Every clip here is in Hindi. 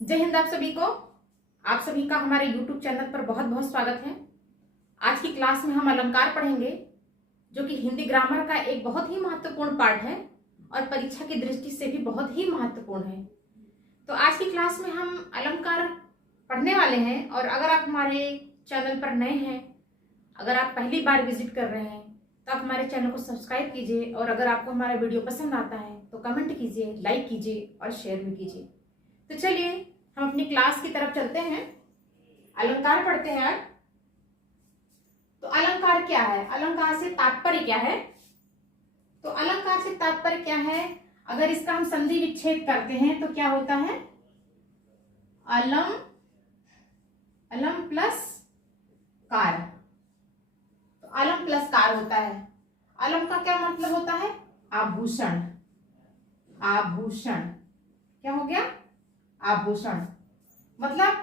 जय हिंद। आप सभी को, आप सभी का हमारे YouTube चैनल पर बहुत बहुत स्वागत है। आज की क्लास में हम अलंकार पढ़ेंगे, जो कि हिंदी ग्रामर का एक बहुत ही महत्वपूर्ण पार्ट है और परीक्षा की दृष्टि से भी बहुत ही महत्वपूर्ण है। तो आज की क्लास में हम अलंकार पढ़ने वाले हैं। और अगर आप हमारे चैनल पर नए हैं, अगर आप पहली बार विजिट कर रहे हैं, तो आप हमारे चैनल को सब्सक्राइब कीजिए। और अगर आपको हमारा वीडियो पसंद आता है तो कमेंट कीजिए, लाइक कीजिए और शेयर भी कीजिए। तो चलिए हम अपनी क्लास की तरफ चलते हैं, अलंकार पढ़ते हैं आज। तो अलंकार क्या है, अलंकार से तात्पर्य क्या है? तो अलंकार से तात्पर्य क्या है, अगर इसका हम संधि विच्छेद करते हैं तो क्या होता है? अलम, अलम प्लस कार। तो अलम प्लस कार होता है। अलम का क्या मतलब होता है? आभूषण। आभूषण क्या हो गया? आभूषण। मतलब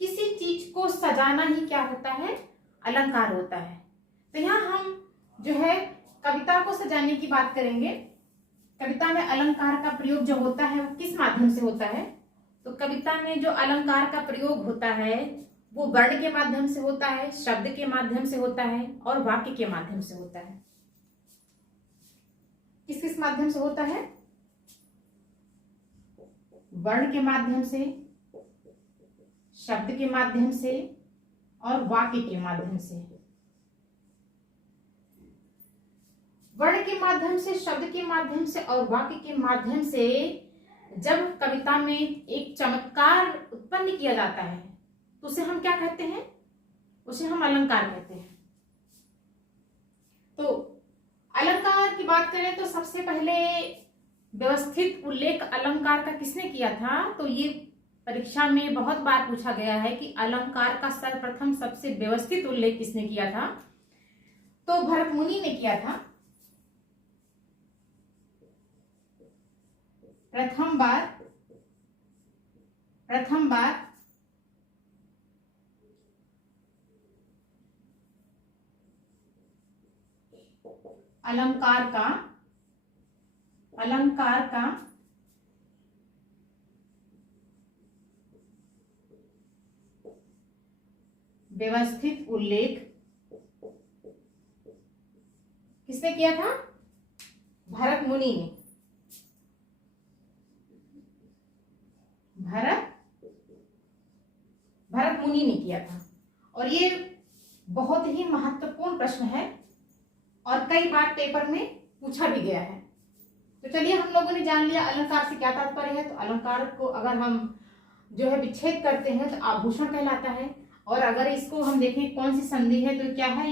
किसी चीज को सजाना ही क्या होता है? अलंकार होता है। तो यहाँ हम जो है कविता को सजाने की बात करेंगे। कविता में अलंकार का प्रयोग जो होता है वो किस माध्यम से होता है? तो कविता में जो अलंकार का प्रयोग होता है वो वर्ण के माध्यम से होता है, शब्द के माध्यम से होता है और वाक्य के माध्यम से होता है। किस किस माध्यम से होता है? वर्ण के माध्यम से, शब्द के माध्यम से और वाक्य के माध्यम से। वर्ण के माध्यम से, शब्द के माध्यम से और वाक्य के माध्यम से जब कविता में एक चमत्कार उत्पन्न किया जाता है तो उसे हम क्या कहते हैं? उसे हम अलंकार कहते हैं। तो अलंकार की बात करें तो सबसे पहले व्यवस्थित उल्लेख अलंकार का किसने किया था? तो ये परीक्षा में बहुत बार पूछा गया है कि अलंकार का सर्वप्रथम सबसे व्यवस्थित उल्लेख किसने किया था? तो भरत मुनि ने किया था। प्रथम बार अलंकार का व्यवस्थित उल्लेख किसने किया था? भरत मुनि ने। भरत मुनि ने किया था। और ये बहुत ही महत्वपूर्ण प्रश्न है और कई बार पेपर में पूछा भी गया है। तो चलिए हम लोगों ने जान लिया अलंकार से क्या तात्पर्य है। तो अलंकार को अगर हम जो है विच्छेद करते हैं तो आभूषण कहलाता है। और अगर इसको हम देखें कौन सी संधि है तो क्या है?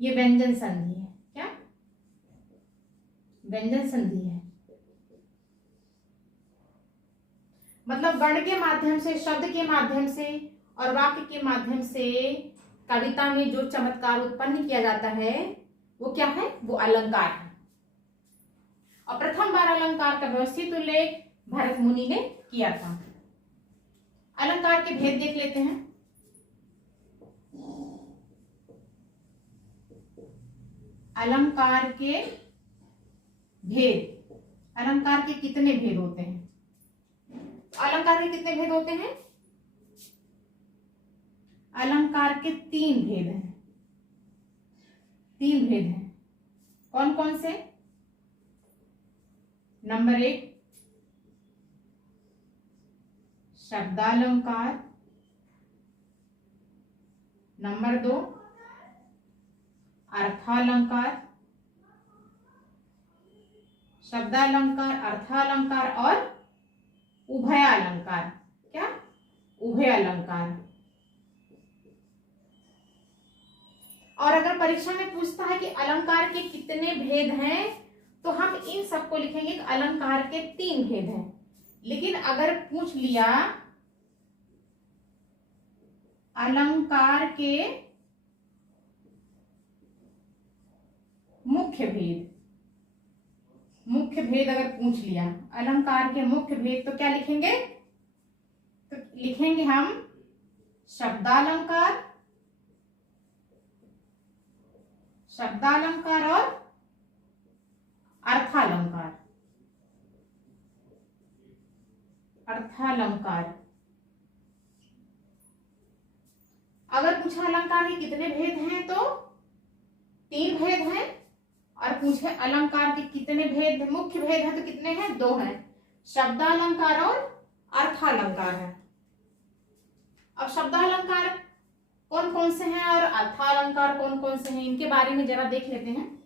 ये व्यंजन संधि है। क्या? व्यंजन संधि है। मतलब वर्ण के माध्यम से, शब्द के माध्यम से और वाक्य के माध्यम से कविता में जो चमत्कार उत्पन्न किया जाता है वो क्या है? वो अलंकार है। और प्रथम बार अलंकार का व्यवस्थित उल्लेख भरत मुनि ने किया था। अलंकार के भेद देख लेते हैं। अलंकार के भेद, अलंकार के कितने भेद होते हैं? अलंकार के कितने भेद होते हैं? अलंकार के 3 भेद हैं। 3 भेद हैं। कौन कौन से? Number 1 शब्दालंकार, number 2 अर्थालंकार। शब्दालंकार, अर्थालंकार और उभयालंकार। क्या? उभयालंकार। और अगर परीक्षा में पूछता है कि अलंकार के कितने भेद हैं तो हम इन सबको लिखेंगे कि अलंकार के 3 भेद हैं। लेकिन अगर पूछ लिया अलंकार के मुख्य भेद, मुख्य भेद अगर पूछ लिया अलंकार के मुख्य भेद तो क्या लिखेंगे? तो लिखेंगे हम शब्दालंकार, शब्दालंकार और अर्थालंकार। अर्थालंकार अगर पूछा अलंकार के कितने भेद हैं तो 3 भेद हैं, और पूछे अलंकार के कितने भेद मुख्य भेद हैं तो कितने हैं? 2 हैं, शब्दालंकार और अर्थालंकार है। अब शब्दालंकार कौन कौन से हैं और अर्थालंकार कौन कौन से हैं, इनके बारे में जरा देख लेते हैं।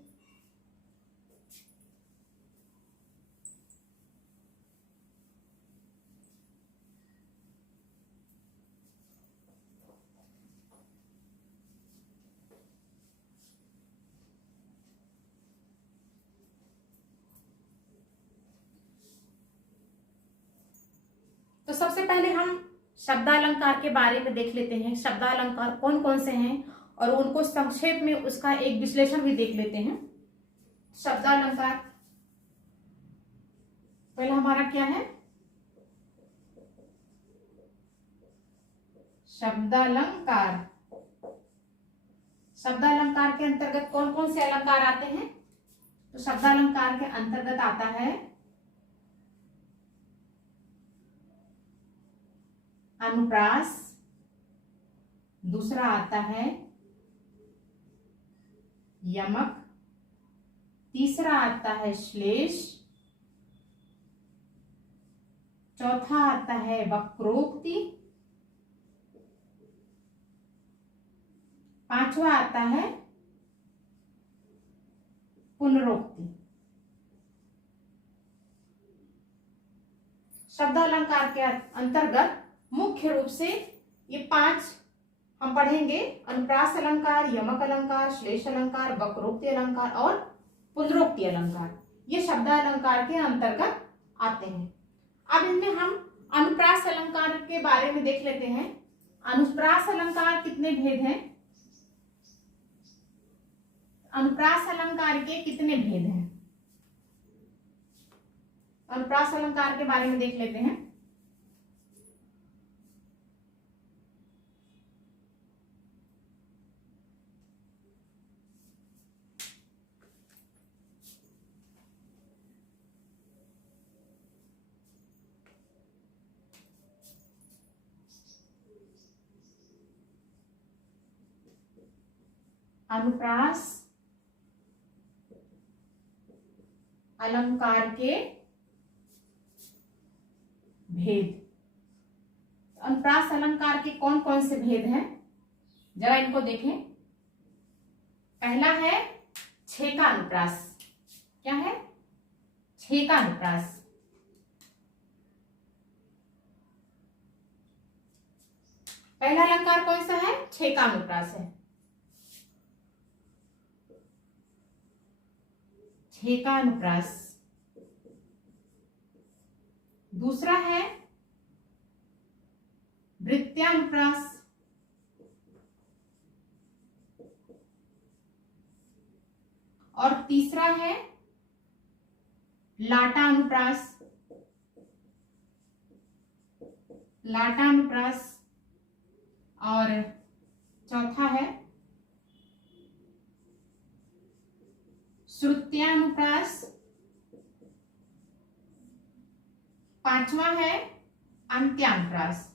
तो सबसे पहले हम शब्दालंकार के बारे में देख लेते हैं, शब्दालंकार कौन कौन से हैं और उनको संक्षेप में उसका एक विश्लेषण भी देख लेते हैं। शब्दालंकार पहला हमारा क्या है? शब्दालंकार। शब्दालंकार के अंतर्गत कौन कौन से अलंकार आते हैं? तो शब्दालंकार के अंतर्गत आता है अनुप्रास, दूसरा आता है यमक, तीसरा आता है श्लेष, चौथा आता है वक्रोक्ति, पांचवा आता है पुनरोक्ति। शब्दालंकार के अंतर्गत मुख्य रूप से ये 5 हम पढ़ेंगे, अनुप्रास अलंकार, यमक अलंकार, श्लेष अलंकार, वक्रोक्ति अलंकार और पुनरोक्ति अलंकार, ये शब्दालंकार के अंतर्गत आते हैं। अब इनमें हम अनुप्रास अलंकार के बारे में देख लेते हैं। अनुप्रास अलंकार कितने भेद हैं? अनुप्रास अलंकार के कितने भेद हैं? अनुप्रास अलंकार के बारे में देख लेते हैं। अनुप्रास अलंकार के भेद। अनुप्रास अलंकार के कौन कौन से भेद हैं, जरा इनको देखें। पहला है छेका अनुप्रास। क्या है? छेका अनुप्रास। पहला अलंकार कौन सा है? छेका अनुप्रास है। छेका अनुप्रास। दूसरा है वृत्त्यानुप्रास। और तीसरा है लाटानुप्रास। लाटानुप्रास। और चौथा है श्रुत्यानुप्रास। पांचवा है अंत्यानुप्रास।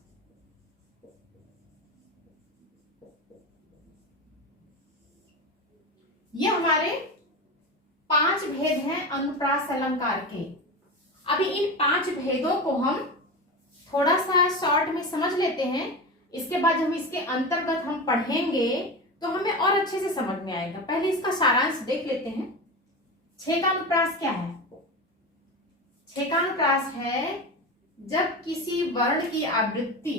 ये हमारे 5 भेद हैं अनुप्रास अलंकार के। अभी इन 5 भेदों को हम थोड़ा सा शॉर्ट में समझ लेते हैं, इसके बाद हम इसके अंतर्गत हम पढ़ेंगे तो हमें और अच्छे से समझ में आएगा। पहले इसका सारांश देख लेते हैं। छेकानुप्रास क्या है? छेकानुप्रास है जब किसी वर्ण की आवृत्ति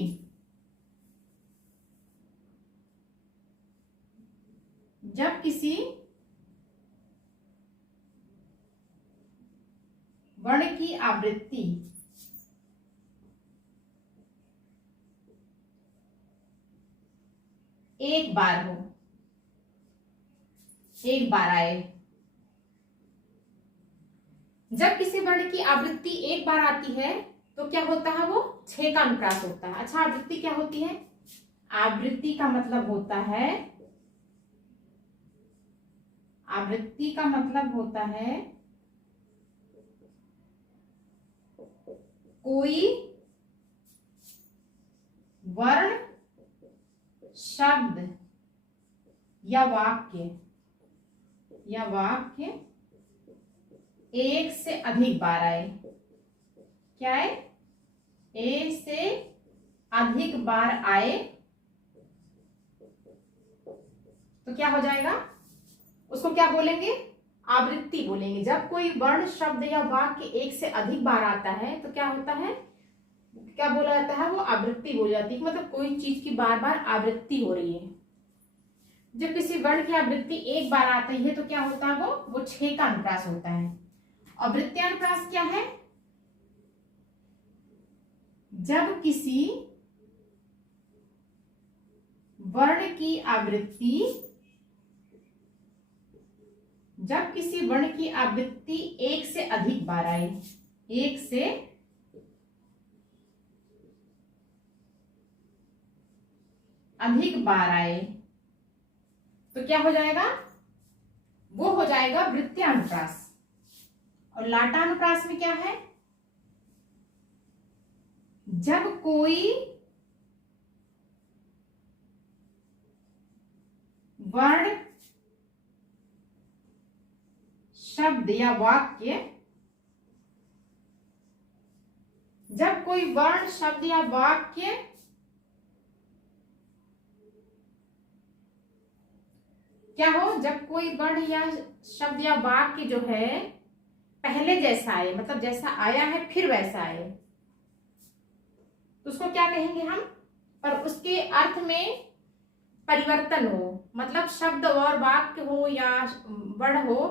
एक बार हो, एक बार आए। जब किसी वर्ण की आवृत्ति एक बार आती है तो क्या होता है? वो छेकानुप्रास होता है। अच्छा, आवृत्ति क्या होती है? आवृत्ति का मतलब होता है कोई वर्ण शब्द या वाक्य एक से अधिक बार आए। क्या है? एक से अधिक बार आए तो क्या हो जाएगा? उसको क्या बोलेंगे? आवृत्ति बोलेंगे। जब कोई वर्ण, शब्द या वाक्य एक से अधिक बार आता है तो क्या होता है, क्या बोला जाता है? वो आवृत्ति बोली जाती है। मतलब कोई चीज की बार बार आवृत्ति हो रही है। जब किसी वर्ण की आवृत्ति एक बार आती है तो क्या होता है? वो 6 का अनुप्रास होता है। और वृत्यानुप्रास क्या है? जब किसी वर्ण की आवृत्ति एक से अधिक बार आए, एक से अधिक बार आए तो क्या हो जाएगा? वो हो जाएगा वृत्यानुप्रास। और लाटानुप्रास में क्या है? जब कोई वर्ण, शब्द या वाक्य क्या हो? जब कोई वर्ण या शब्द या वाक्य जो है पहले जैसा आए, मतलब जैसा आया है फिर वैसा आए, तो उसको क्या कहेंगे हम? पर उसके अर्थ में परिवर्तन हो, मतलब शब्द और वाक्य हो या वर्ण हो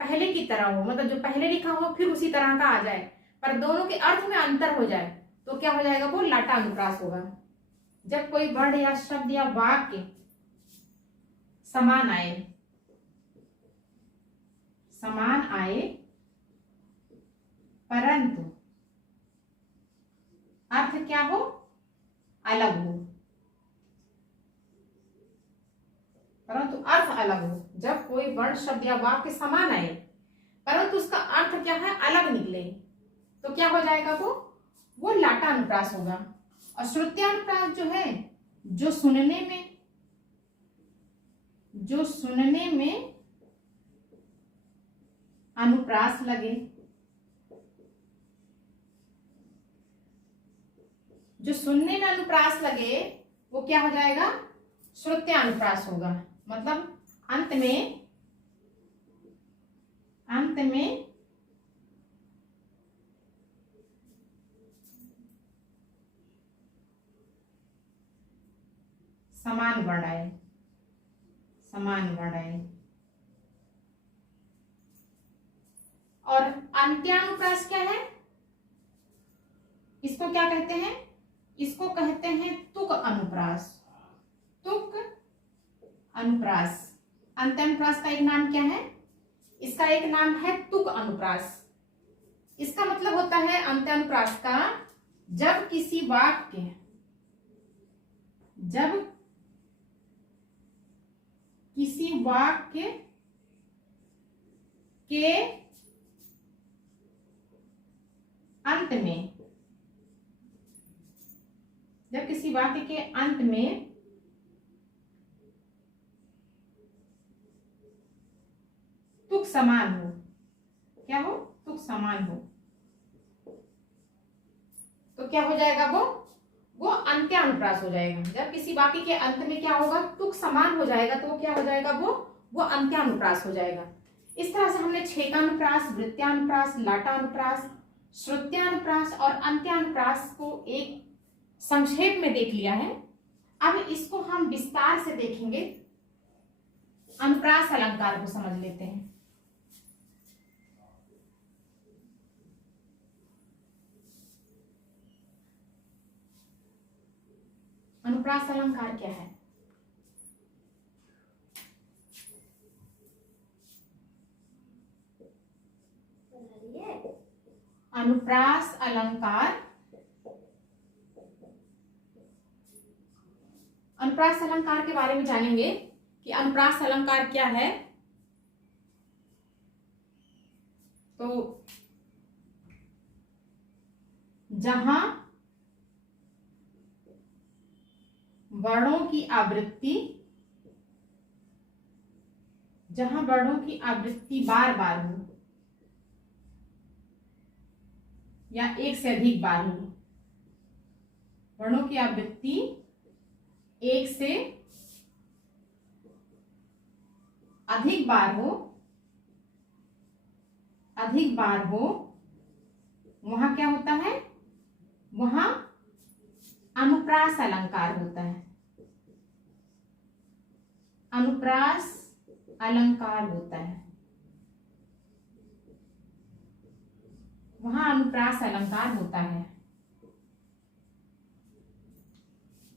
पहले की तरह हो, मतलब जो पहले लिखा हो फिर उसी तरह का आ जाए, पर दोनों के अर्थ में अंतर हो जाए तो क्या हो जाएगा? वो लाटानुप्रास होगा। जब कोई वर्ण या शब्द या वाक्य समान आए परंतु अर्थ क्या हो? अलग हो। परंतु अर्थ अलग हो। जब कोई वर्ण, शब्द या वाक्य समान आए परंतु उसका अर्थ क्या है? अलग निकले तो क्या हो जाएगा? वो लाटानुप्रास होगा। और श्रुत्यानुप्रास जो है, जो सुनने में अनुप्रास लगे, जो सुनने में अनुप्रास लगे वो क्या हो जाएगा? श्रुत्यानुप्रास होगा। मतलब अंत में समान वर्ण आए। और अंत्यानुप्रास क्या है? इसको क्या कहते हैं? इसको कहते हैं तुक अनुप्रास। अंत्यानुप्रास का एक नाम क्या है? इसका एक नाम है तुक अनुप्रास। इसका मतलब होता है अंत्यानुप्रास का, जब किसी वाक्य के अंत में तुक समान हो। क्या हो? तुक समान हो तो क्या हो जाएगा? वो अंत्यानुप्रास हो जाएगा। जब किसी वाक्य के अंत में क्या होगा? तुक समान हो जाएगा तो क्या हो जाएगा? वो अंत्यानुप्रास हो जाएगा। इस तरह से हमने छेकानुप्रास, वृत्यानुप्रास, लाटानुप्रास, श्रुत्यानुप्रास और अंत्यानुप्रास को एक संक्षेप में देख लिया है। अब इसको हम विस्तार से देखेंगे। अनुप्रास अलंकार को समझ लेते हैं। अनुप्रास अलंकार क्या है? अनुप्रास अलंकार के बारे में जानेंगे कि अनुप्रास अलंकार क्या है। तो जहां वर्णों की आवृत्ति, जहां वर्णों की आवृत्ति बार बार हो या एक से अधिक बार हो, वर्णों की आवृत्ति एक से अधिक बार हो, वहां क्या होता है, वहां अनुप्रास अलंकार होता है। अनुप्रास अलंकार होता है, वहां अनुप्रास अलंकार होता है।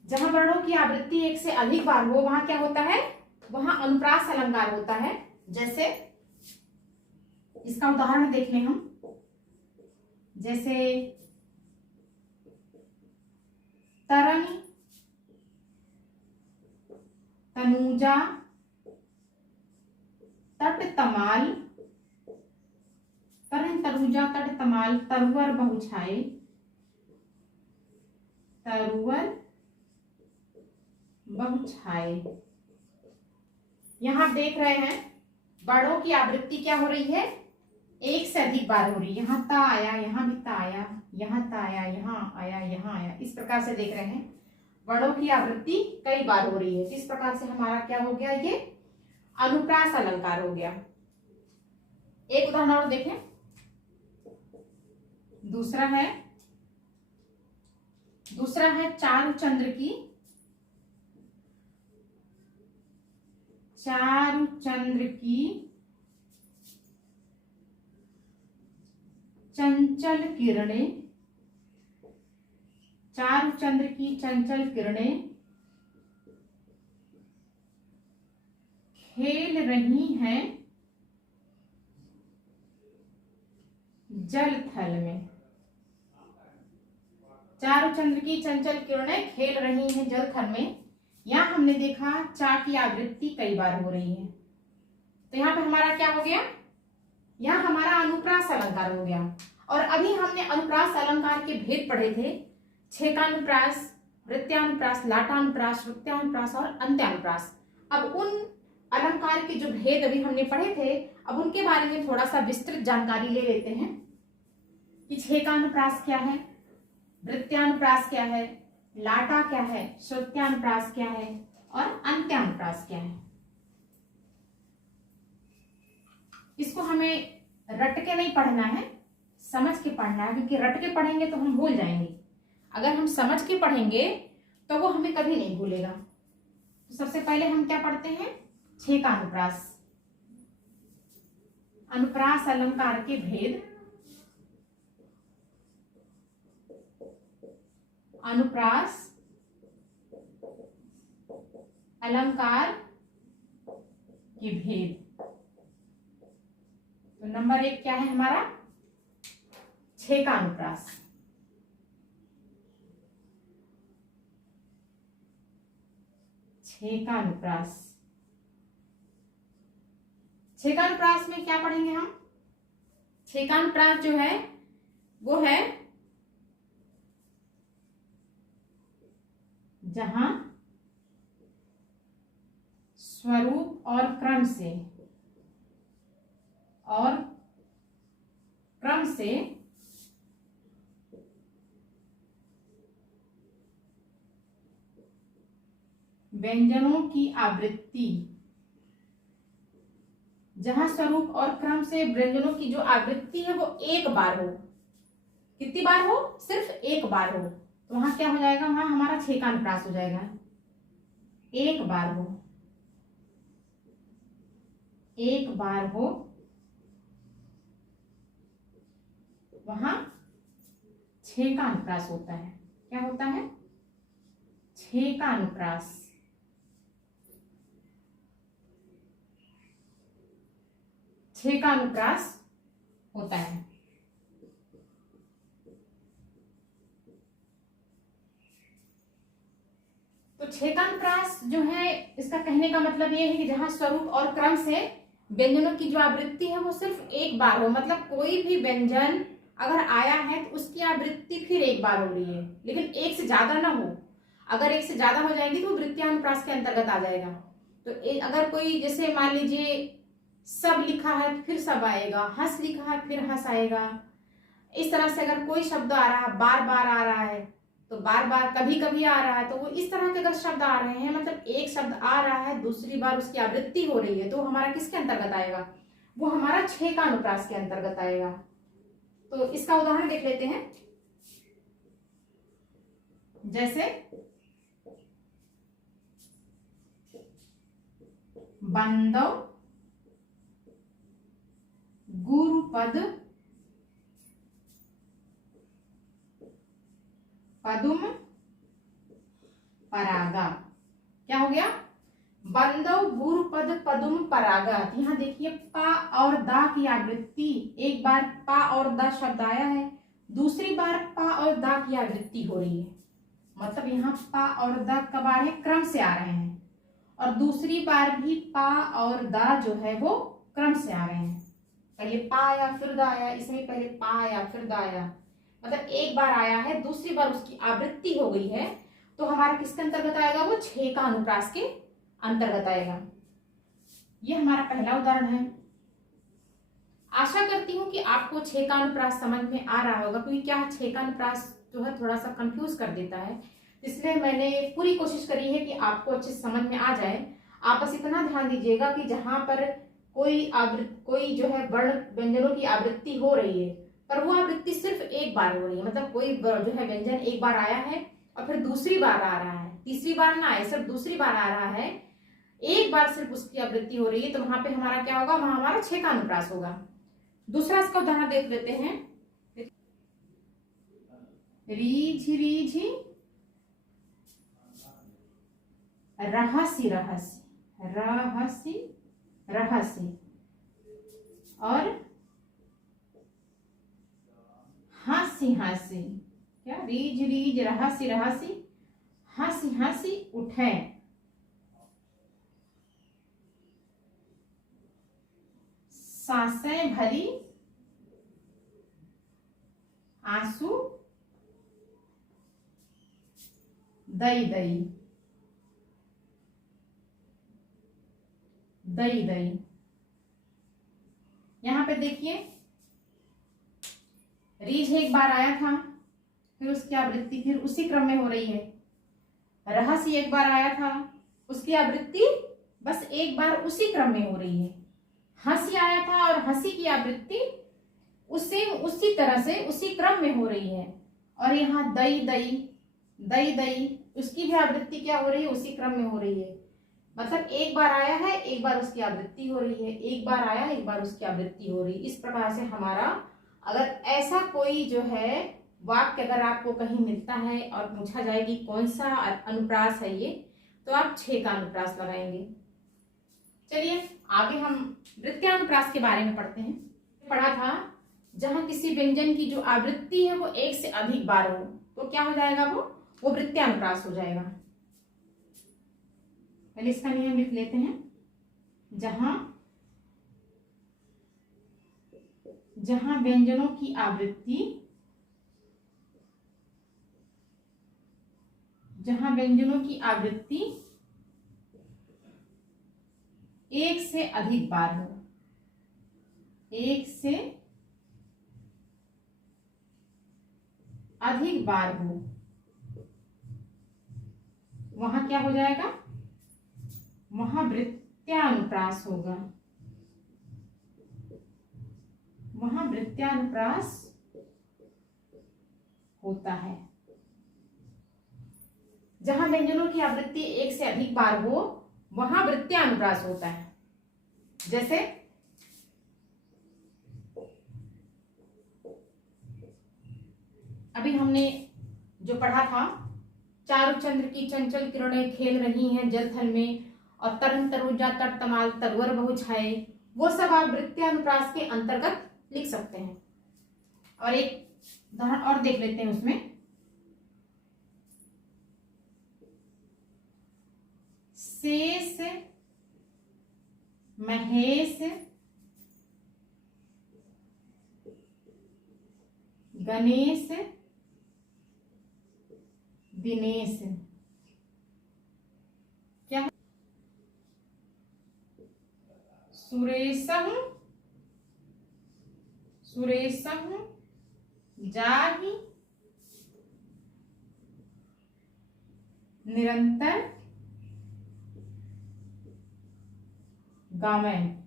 जहां वर्णों की आवृत्ति एक से अधिक बार हो, वहां क्या होता है, वहां अनुप्रास अलंकार होता है। जैसे इसका उदाहरण देख लें हम, जैसे तरंग, तनुजा, तट तमाल, तरंग तनुजा तट तमाल, तरुवर बहुछाए, तरुवर बहुछाए। यहां आप देख रहे हैं वर्णों की आवृत्ति क्या हो रही है, एक से अधिक बार हो रही है। यहाँ ता आया, यहाँ भी ता आया, यहाँ ता आया, यहाँ आया, यहाँ आया, इस प्रकार से देख रहे हैं वर्णों की आवृत्ति कई बार हो रही है। इस प्रकार से हमारा क्या हो गया, ये अनुप्रास अलंकार हो गया। एक उदाहरण और देखें, दूसरा है चारुचंद्र की, चारुचंद्र की चंचल किरणें, चारुचंद्र की चंचल किरणें खेल रही हैं जल थल में। चारुचंद्र की चंचल किरणें खेल रही हैं जल थल में। यहां हमने देखा चा की आवृत्ति कई बार हो रही है, तो यहाँ पे हमारा क्या हो गया, यहाँ हमारा अनुप्रास अलंकार हो गया। और अभी हमने अनुप्रास अलंकार के भेद पढ़े थे, छेकानुप्रास, वृत्त्यानुप्रास, लाटानुप्रास, श्रुत्यानुप्रास और अंत्यानुप्रास। अब उन अलंकार के जो भेद अभी हमने पढ़े थे, अब उनके बारे में थोड़ा सा विस्तृत जानकारी ले लेते हैं कि छेकानुप्रास क्या है, वृत्त्यानुप्रास क्या है, लाटा क्या है, श्रुत्यानुप्रास क्या है और अंत्यानुप्रास क्या है। इसको हमें रट के नहीं पढ़ना है, समझ के पढ़ना है, क्योंकि रट के पढ़ेंगे तो हम भूल जाएंगे। अगर हम समझ के पढ़ेंगे तो वो हमें कभी नहीं भूलेगा। तो सबसे पहले हम क्या पढ़ते हैं, छेकानुप्रास, अनुप्रास अलंकार के भेद। अनुप्रास अलंकार के भेद। तो नंबर 1 क्या है हमारा, छेकानुप्रास। छेकानुप्रास, छेकानुप्रास में क्या पढ़ेंगे हम, छेकानुप्रास जो है वो है जहां स्वरूप और क्रम से व्यंजनों की आवृत्ति, जहां स्वरूप और क्रम से व्यंजनों की जो आवृत्ति है वो एक बार हो। कितनी बार हो, सिर्फ एक बार हो। तो वहां क्या हो जाएगा, वहां हमारा छेकानुप्रास हो जाएगा। एक बार हो, एक बार हो, वहां छेकानुप्रास होता है। क्या होता है, छेकानुप्रास। छेकानुप्रास होता है। तो छेकानुप्रास जो है, इसका कहने का मतलब ये है कि जहां स्वरूप और क्रम से व्यंजनों की जो आवृत्ति है वो सिर्फ एक बार हो। मतलब कोई भी व्यंजन अगर आया है तो उसकी आवृत्ति फिर एक बार हो रही है, लेकिन एक से ज्यादा ना हो। अगर एक से ज्यादा हो जाएगी तो वो वृत्तीयानुप्रास के अंतर्गत आ जाएगा। तो अगर कोई जैसे मान लीजिए सब लिखा है फिर सब आएगा, हंस लिखा है फिर हंस आएगा। इस तरह से अगर कोई शब्द आ रहा है, बार बार आ रहा है तो बार बार, कभी कभी आ रहा है, तो वो इस तरह के अगर शब्द आ रहे हैं, मतलब एक शब्द आ रहा है दूसरी बार उसकी आवृत्ति हो रही है, तो हमारा किसके अंतर्गत आएगा? वो हमारा छह का अनुप्रास के अंतर्गत आएगा। तो इसका उदाहरण देख लेते हैं। जैसे बंदव गुरुपद पदुम परागा। क्या हो गया? बंदव गुरुपद पदुम परागा। यहाँ देखिए पा और दा की आवृत्ति, एक बार पा और दा शब्द आया है, दूसरी बार पा और दा की आवृत्ति हो रही है। मतलब यहाँ पा और दा कब आ रहे हैं? क्रम से आ रहे हैं। और दूसरी बार भी पा और दा जो है वो क्रम से आ रहे हैं। पहले पा आया फिर दा आया, इसमें पहले पा आया फिर दा आया, मतलब एक बार आया है दूसरी बार उसकी आवृत्ति हो गई है, तो हमारा किसके अंतर्गत आएगा? वो छह का अनुप्रास के अंतर्गत आएगा। ये हमारा पहला उदाहरण है। आशा करती हूं कि आपको छह का अनुप्रास समझ में आ रहा होगा, क्योंकि क्या छह का अनुप्रास जो है थोड़ा सा कंफ्यूज कर देता है, इसलिए मैंने पूरी कोशिश करी है कि आपको अच्छे से समझ में आ जाए। आप बस इतना ध्यान दीजिएगा कि जहां पर कोई जो है वर्ण व्यंजनों की आवृत्ति हो रही है, पर वो आवृत्ति सिर्फ एक बार हो रही है, मतलब कोई जो है व्यंजन एक बार आया है और फिर दूसरी बार आ रहा है, तीसरी बार ना आए, सिर्फ दूसरी बार आ रहा है, एक बार सिर्फ उसकी आवृत्ति हो रही है, तो वहां पे हमारा क्या होगा? वहां हमारा छह का अनुप्रास होगा। दूसरा इसका उदाहरण देख लेते हैं। रीझ रीझ रहसी रहसी, रहसी रहसी, और हंसी हंसी। क्या? रीझ रीझ रहसी रहसी, हंसी हंसी उठे, सांसें भरी आंसू दई दई, दई दई। यहां पे देखिए रीझ एक बार आया था, फिर उसकी आवृत्ति फिर उसी क्रम में हो रही है। रहस्य एक बार आया था, उसकी आवृत्ति बस एक बार उसी क्रम में हो रही है। हंसी आया था और हंसी की आवृत्ति उसी तरह से उसी क्रम में हो रही है। और यहाँ दई दई, दई दई, उसकी भी आवृत्ति क्या हो रही है? उसी क्रम में हो रही है। मतलब एक बार आया है, एक बार उसकी आवृत्ति हो रही है, एक बार आया, एक बार उसकी आवृत्ति हो रही है। इस प्रकार से हमारा अगर ऐसा कोई जो है वाक्य अगर आपको कहीं मिलता है और पूछा जाए कि कौन सा अनुप्रास है ये, तो आप छह का अनुप्रास लगाएंगे। चलिए आगे हम वृत्तीयानुप्रास के बारे में पढ़ते हैं। पढ़ा था जहां किसी व्यंजन की जो आवृत्ति है वो एक से अधिक बार हो, तो क्या हो जाएगा? वो वृत्तीयानुप्रास हो जाएगा। पहले इसका नियम लिख लेते हैं। जहां व्यंजनों की आवृत्ति, जहां व्यंजनों की आवृत्ति एक से अधिक बार हो, एक से अधिक बार हो, वहां क्या हो जाएगा? वहां वृत्तीयानुप्रास होगा, वहां वृत्तीयानुप्रास होता है। जहां व्यंजनों की आवृत्ति एक से अधिक बार हो वहां वृत्तीयानुप्रास होता है। जैसे अभी हमने जो पढ़ा था, चारु चंद्र की चंचल किरणें खेल रही हैं जल थल में, और तरन तरुजा तर तमाल तरवर बहु छाए, वो सब आप वृत्तीयानुप्रास के अंतर्गत लिख सकते हैं। और एक उदाहरण और देख लेते हैं उसमें। शेष महेश गणेश दिनेश, सुरेशं जाहि निरंतर गावें।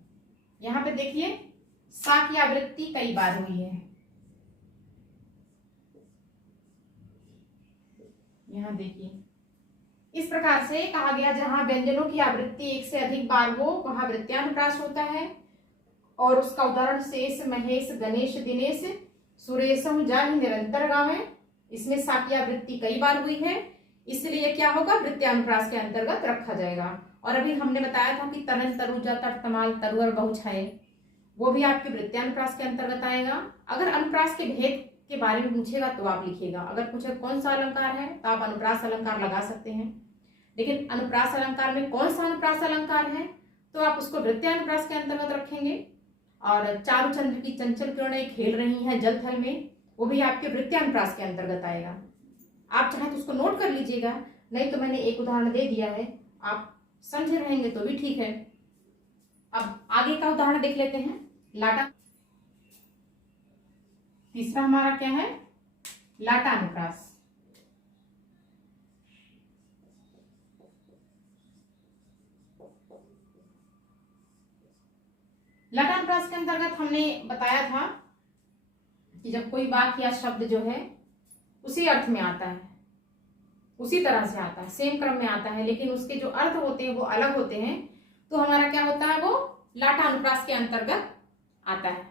यहां पे देखिए सा की आवृत्ति कई बार हुई है। यहां देखिए इस प्रकार से कहा गया जहां व्यंजनों की आवृत्ति एक से अधिक बार हो वहां वृत्यानुप्रास होता है। और उसका उदाहरण शेष, महेश, गणेश, दिनेश, सुरेशं जाहि निरंतर गावें। इसमें सा की आवृत्ति कई बार हुई है, इसलिए क्या होगा, वृत्यानुप्रास के अंतर्गत रखा जाएगा। और अभी हमने बताया था कि तनन, तरुजा, तर्तमाल, तरुअर, बहुछाये, वो भी आपके वृत्यानुप्रास के अंतर्गत आएगा। अगर अनुप्रास के भेद के बारे में पूछेगा तो आप लिखिएगा। अगर पूछे कौन सा अलंकार है तो आप अनुप्रास अलंकार लगा सकते हैं, लेकिन अनुप्रास अलंकार में कौन सा अनुप्रास अलंकार है तो आप उसको वृत्यानुप्रास के अंतर्गत रखेंगे। और चारु चंद्र की चंचल किरणें खेल रही हैं जल थल में, वो भी आपके वृत्यानुप्रास के अंतर्गत आएगा। आप चाहे तो उसको नोट कर लीजिएगा, नहीं तो मैंने एक उदाहरण दे दिया है, आप समझे रहेंगे तो भी ठीक है। अब आगे का उदाहरण देख लेते हैं। लाटा, तीसरा हमारा क्या है, लाटानुप्रास। लाटानुप्रास के अंतर्गत हमने बताया था कि जब कोई वाक्य या शब्द जो है उसी अर्थ में आता है, उसी तरह से आता है, सेम क्रम में आता है, लेकिन उसके जो अर्थ होते हैं वो अलग होते हैं, तो हमारा क्या होता है, वो लाटानुप्रास के अंतर्गत आता है।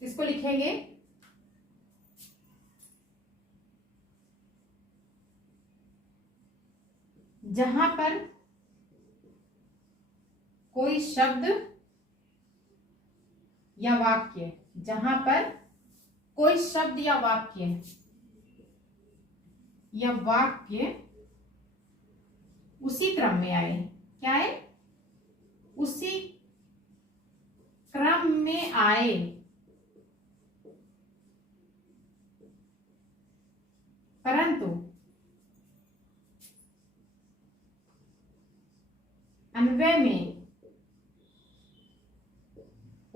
इसको लिखेंगे जहां पर कोई शब्द या वाक्य, जहां पर कोई शब्द या वाक्य उसी क्रम में आए, क्या है, उसी क्रम में आए, परंतु अन्वय में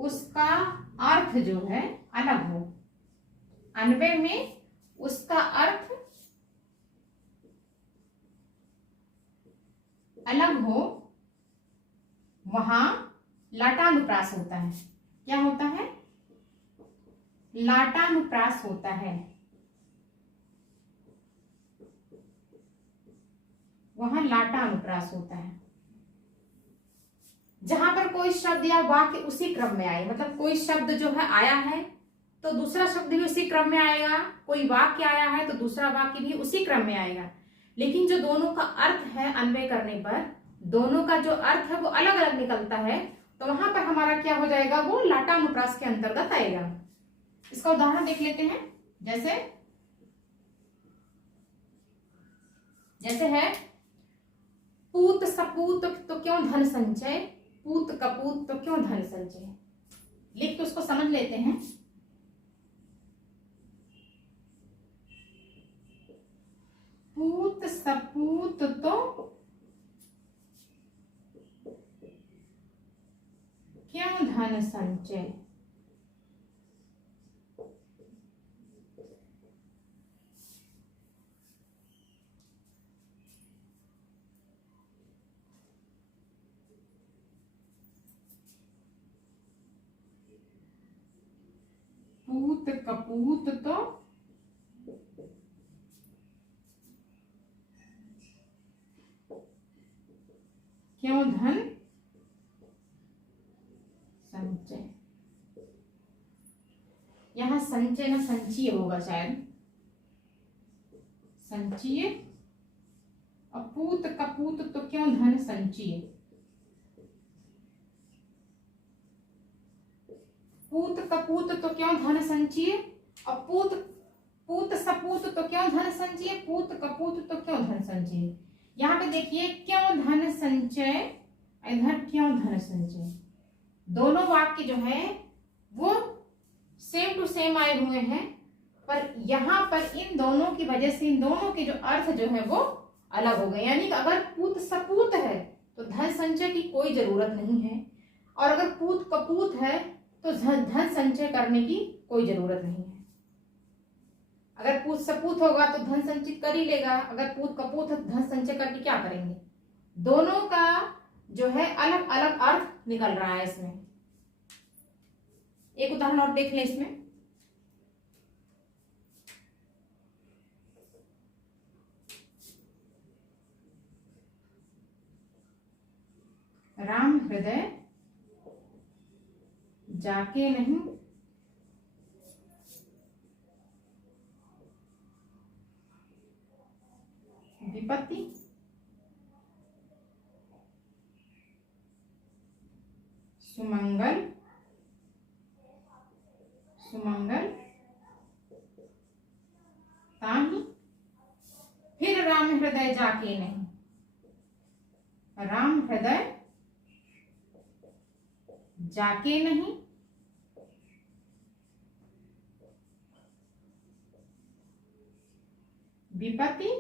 उसका अर्थ जो है अलग हो, अन्वय में उसका अर्थ अलग हो, वहां लाटानुप्रास होता है। क्या होता है, लाटानुप्रास होता है, वहां लाटानुप्रास होता है। जहां पर कोई शब्द या वाक्य उसी क्रम में आए, मतलब कोई शब्द जो है आया है तो दूसरा शब्द भी उसी क्रम में आएगा, कोई वाक्य आया है तो दूसरा वाक्य भी उसी क्रम में आएगा, लेकिन जो दोनों का अर्थ है अन्वय करने पर दोनों का जो अर्थ है वो अलग अलग निकलता है, तो वहां पर हमारा क्या हो जाएगा, वो लाटानुप्रास के अंतर्गत आएगा। इसका उदाहरण देख लेते हैं। जैसे है पूत सपूत तो क्यों धन संचय, पूत कपूत तो क्यों धन संचय। लिख के उसको समझ लेते हैं। पूत सपूत तो क्यों धन संचय। पूत कपूत तो क्यों धन संचय। यहां संचय ना संचय होगा शायद, संचय, और पूत कपूत तो क्यों धन संचय। पूत कपूत तो क्यों धन संचय, और पूत सपूत तो क्यों धन संचय, पूत कपूत तो क्यों धन संचय। यहाँ पे देखिए क्यों धन संचय, इधर क्यों धन संचय, दोनों वाक्य जो है वो सेम टू सेम आए हुए हैं, पर यहाँ पर इन दोनों की वजह से इन दोनों के जो अर्थ जो है वो अलग हो गए। यानी कि अगर पूत सपूत है तो धन संचय की कोई जरूरत नहीं है, और अगर पूत कपूत है तो धन संचय करने की कोई जरूरत नहीं है। अगर पूत सपूत होगा तो धन संचित कर ही लेगा, अगर पूत कपूत है तो धन संचय करके क्या करेंगे। दोनों का जो है अलग अलग अर्थ निकल रहा है इसमें। एक उदाहरण और देख लें इसमें। राम हृदय जाके नहीं विपत्ति सुमंगल सुमंगल ताहि। फिर राम हृदय जाके नहीं, राम हृदय जाके नहीं विपत्ति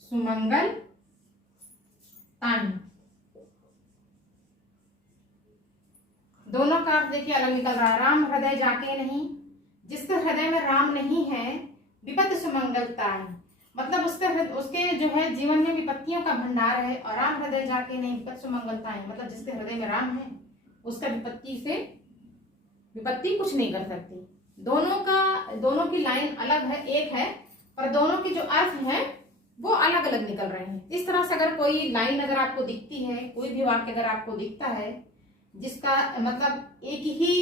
सुमंगल ताहि। दोनों का अर्थ देखिए अलग निकल रहा है। राम हृदय जाके नहीं, जिसके हृदय में राम नहीं है, विपत्ति सुमंगलता है, मतलब उसके जो है जीवन में विपत्तियों का भंडार है। और राम हृदय जाके नहीं विपत्ति सुमंगलता है, मतलब जिसके हृदय में राम है उसका विपत्ति कुछ नहीं कर सकती। दोनों की लाइन अलग है, एक है, पर दोनों के जो अर्थ हैं वो अलग अलग निकल रहे हैं। इस तरह से अगर कोई लाइन अगर आपको दिखती है, कोई भी वाक्य अगर आपको दिखता है जिसका मतलब एक ही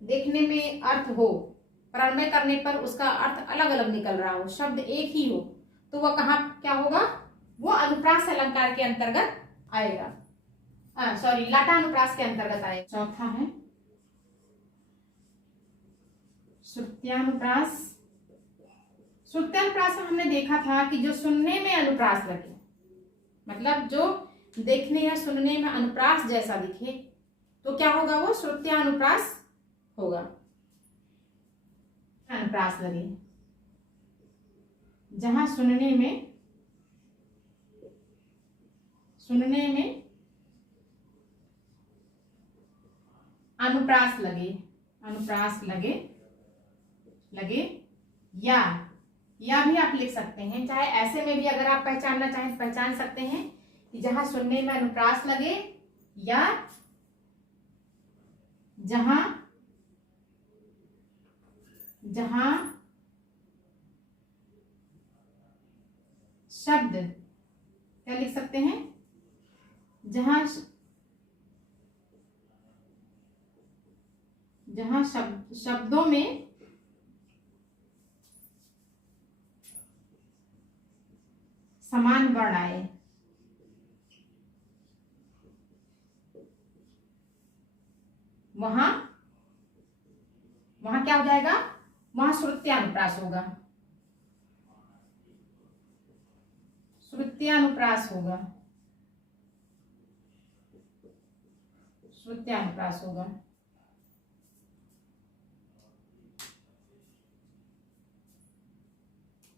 देखने में अर्थ हो, प्रारंभ करने पर उसका अर्थ अलग अलग निकल रहा हो, शब्द एक ही हो, तो वह कहाँ क्या होगा, वो अनुप्रास अलंकार के अंतर्गत आएगा। लाटानुप्रास के अंतर्गत आएगा। चौथा है श्रुत्यानुप्रास। श्रुत्यानुप्रास में हमने देखा था कि जो सुनने में अनुप्रास लगे, मतलब जो देखने या सुनने में अनुप्रास जैसा दिखे, तो क्या होगा, वो श्रुत्यानुप्रास होगा। अनुप्रास लगे जहां सुनने में अनुप्रास लगे या भी आप लिख सकते हैं, चाहे ऐसे में भी अगर आप पहचानना चाहें तो पहचान सकते हैं कि जहां सुनने में अनुप्रास लगे या जहां शब्द क्या लिख सकते हैं, जहां शब्दों में समान वर्ण आए, वहां क्या हो जाएगा, वहां श्रुत्यानुप्रास होगा। श्रुत्यानुप्रास होगा।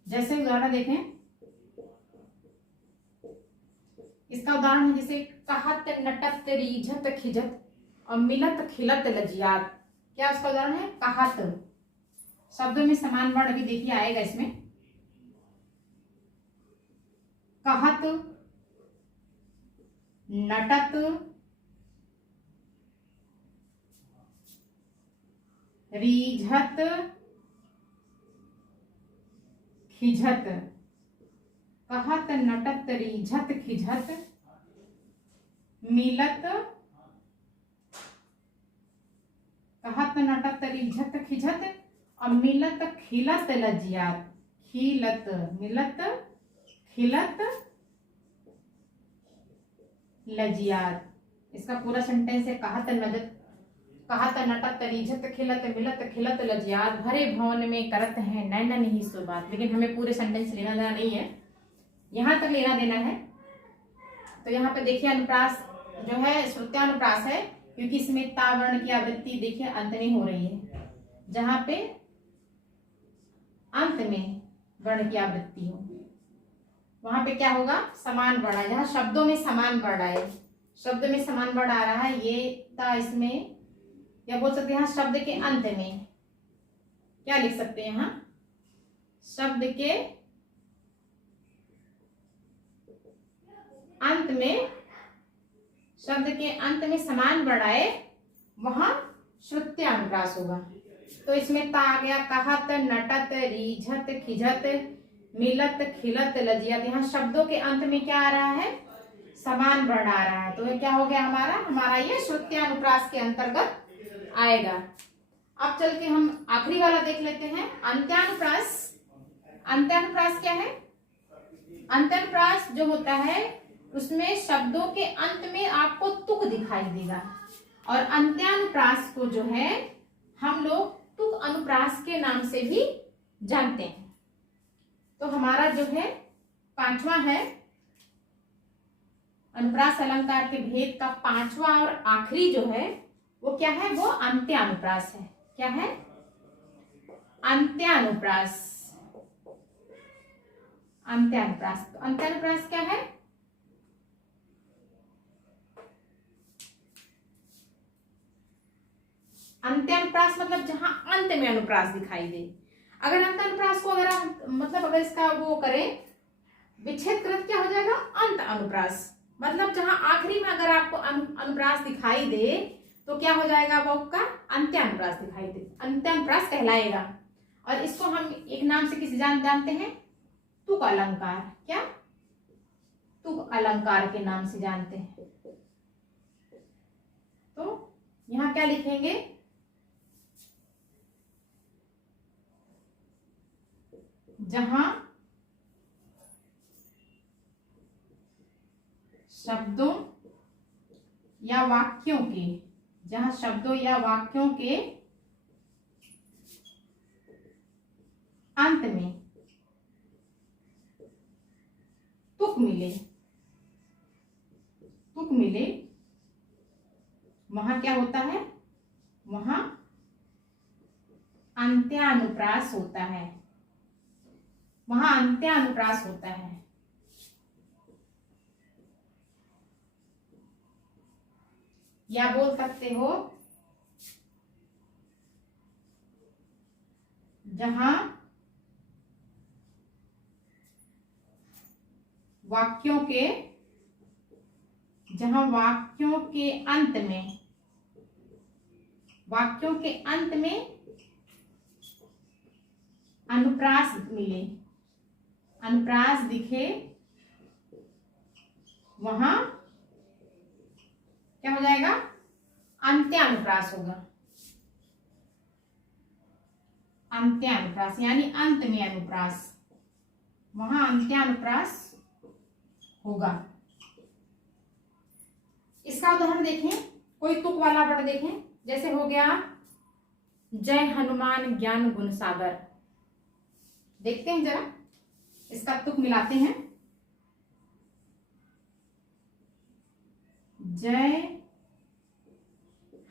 जैसे उदाहरण देखें, इसका उदाहरण है जैसे कहत नटत रीझत खिजत और मिलत खिलत लजियात। क्या उसका उदाहरण है, कहत। शब्दों में समान वर्ण भी देखिए आएगा इसमें। कहत, नटत, रीझत, खिझत। कहत नटत रीझत खिझत मिलत, कहत नटत रीझत खिझत और मिलत खिलत लजियात। खिलत, मिलत खिलत लजियात। इसका पूरा सेंटेंस है, कहत नटत रीझत खिलत मिलत खिलत लजियात। भरे भवन में करत है नैनन ही सो बात। लेकिन हमें पूरे सेंटेंस लेना देना नहीं है, यहां तक लेना देना है। तो यहाँ पे देखिए अनुप्रास जो है श्रुत्यानुप्रास है, क्योंकि इसमें ता वर्ण की आवृत्ति देखिए अंत में हो रही है। जहां पे अंत में वर्ण की आवृत्ति हो वहां पे क्या होगा, समान वर्ण आए। जहां शब्दों में समान वर्ण आए, शब्द में समान वर्ण आ रहा है, ये था इसमें, या बोल सकते हैं यहाँ शब्द के अंत में, क्या लिख सकते हैं यहाँ, शब्द के अंत में, शब्द के अंत में समान वर्ण आए वहां श्रुत्यानुप्रास होगा। तो इसमें ता आ गया, कहत, नटत, रीझत, खिझत, मिलत, खिलत, लजियत। यहाँ शब्दों के अंत में क्या आ रहा है, समान वर्ण आ रहा है, तो ये क्या हो गया हमारा ये श्रुत्यानुप्रास के अंतर्गत आएगा। अब चल के हम आखिरी वाला देख लेते हैं, अंत्यानुप्रास। अंत्यानुप्रास क्या है, अंत्यानुप्रास जो होता है उसमें शब्दों के अंत में आपको तुक दिखाई देगा, और अंत्यानुप्रास को जो है हम लोग तुक अनुप्रास के नाम से भी जानते हैं। तो हमारा जो है पांचवा है, अनुप्रास अलंकार के भेद का पांचवा और आखिरी जो है वो क्या है, वो अंत्यानुप्रास है। क्या है, अंत्यानुप्रास। अंत्यानुप्रास, तो अंत्यानुप्रास क्या है, अंत्यानुप्रास मतलब जहां अंत में अनुप्रास दिखाई दे। अगर अंत्यानुप्रास को अगर मतलब अगर इसका वो करें विच्छेद कृत, क्या हो जाएगा, अंत अनुप्रास। मतलब जहां आखिरी में अगर आपको अनुप्रास दिखाई दे तो क्या हो जाएगा, वो आपका अंत्यानुप्रास दिखाई दे, अंत्यानुप्रास कहलाएगा। और इसको हम एक नाम से किसी जानते हैं, तुक अलंकार। क्या, तुक अलंकार के नाम से जानते हैं। तो यहां क्या लिखेंगे, जहां शब्दों या वाक्यों के, जहां शब्दों या वाक्यों के अंत में तुक मिले, तुक मिले, वहां क्या होता है, वहां अंत्यानुप्रास होता है, वहां अंत्यानुप्रास होता है। या बोल सकते हो जहां वाक्यों के, जहां वाक्यों के अंत में, वाक्यों के अंत में अनुप्रास मिले, अनुप्रास दिखे, वहां क्या हो जाएगा, अंत्यानुप्रास होगा। अंत्यानुप्रास यानी अंत में अनुप्रास, वहां अंत्यानुप्रास होगा। इसका उदाहरण देखें, कोई तुक वाला वर्ड देखें, जैसे हो गया जय हनुमान ज्ञान गुण सागर। देखते हैं जरा, इसका तुक मिलाते हैं, जय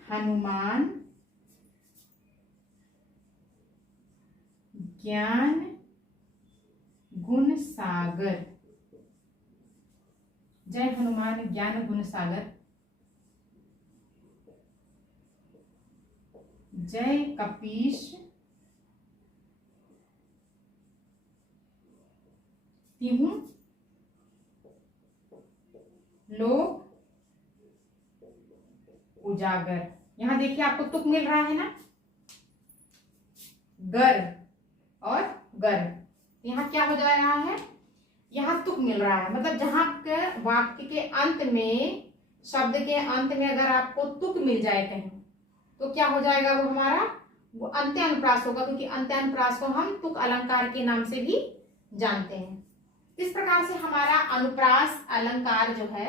हनुमान ज्ञान गुण सागर, जय हनुमान ज्ञान गुण सागर। जय कपीश तिहु लोक उजागर। यहां देखिए आपको तुक मिल रहा है ना, गर और गर। यहां क्या हो जा रहा है, यहां तुक मिल रहा है, मतलब जहां के वाक्य के अंत में, शब्द के अंत में अगर आपको तुक मिल जाए कहीं, तो क्या हो जाएगा, वो हमारा वो अंत्यानुप्रास होगा, क्योंकि अंत्यानुप्रास को हम तुक अलंकार के नाम से भी जानते हैं। इस प्रकार से हमारा अनुप्रास अलंकार जो है,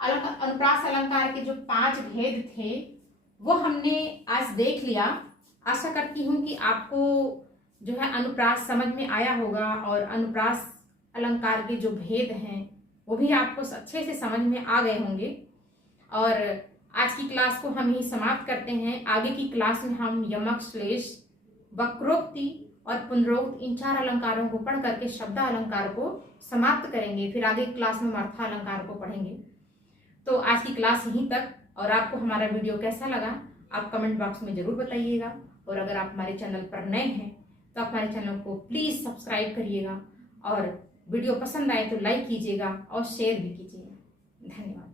अनुप्रास अलंकार के जो 5 भेद थे वो हमने आज देख लिया। आशा करती हूँ कि आपको जो है अनुप्रास समझ में आया होगा, और अनुप्रास अलंकार के जो भेद हैं वो भी आपको अच्छे से समझ में आ गए होंगे। और आज की क्लास को हम यही समाप्त करते हैं। आगे की क्लास में हम यमक, श्लेष, वक्रोक्ति और पुनरोक्त इन 4 अलंकारों को पढ़ करके शब्द अलंकार को समाप्त करेंगे। फिर आगे की क्लास में अर्थ अलंकार को पढ़ेंगे। तो आज की क्लास यहीं तक, और आपको हमारा वीडियो कैसा लगा आप कमेंट बॉक्स में जरूर बताइएगा। और अगर आप हमारे चैनल पर नए हैं तो आप हमारे चैनल को प्लीज सब्सक्राइब करिएगा, और वीडियो पसंद आए तो लाइक कीजिएगा और शेयर भी कीजिएगा। धन्यवाद।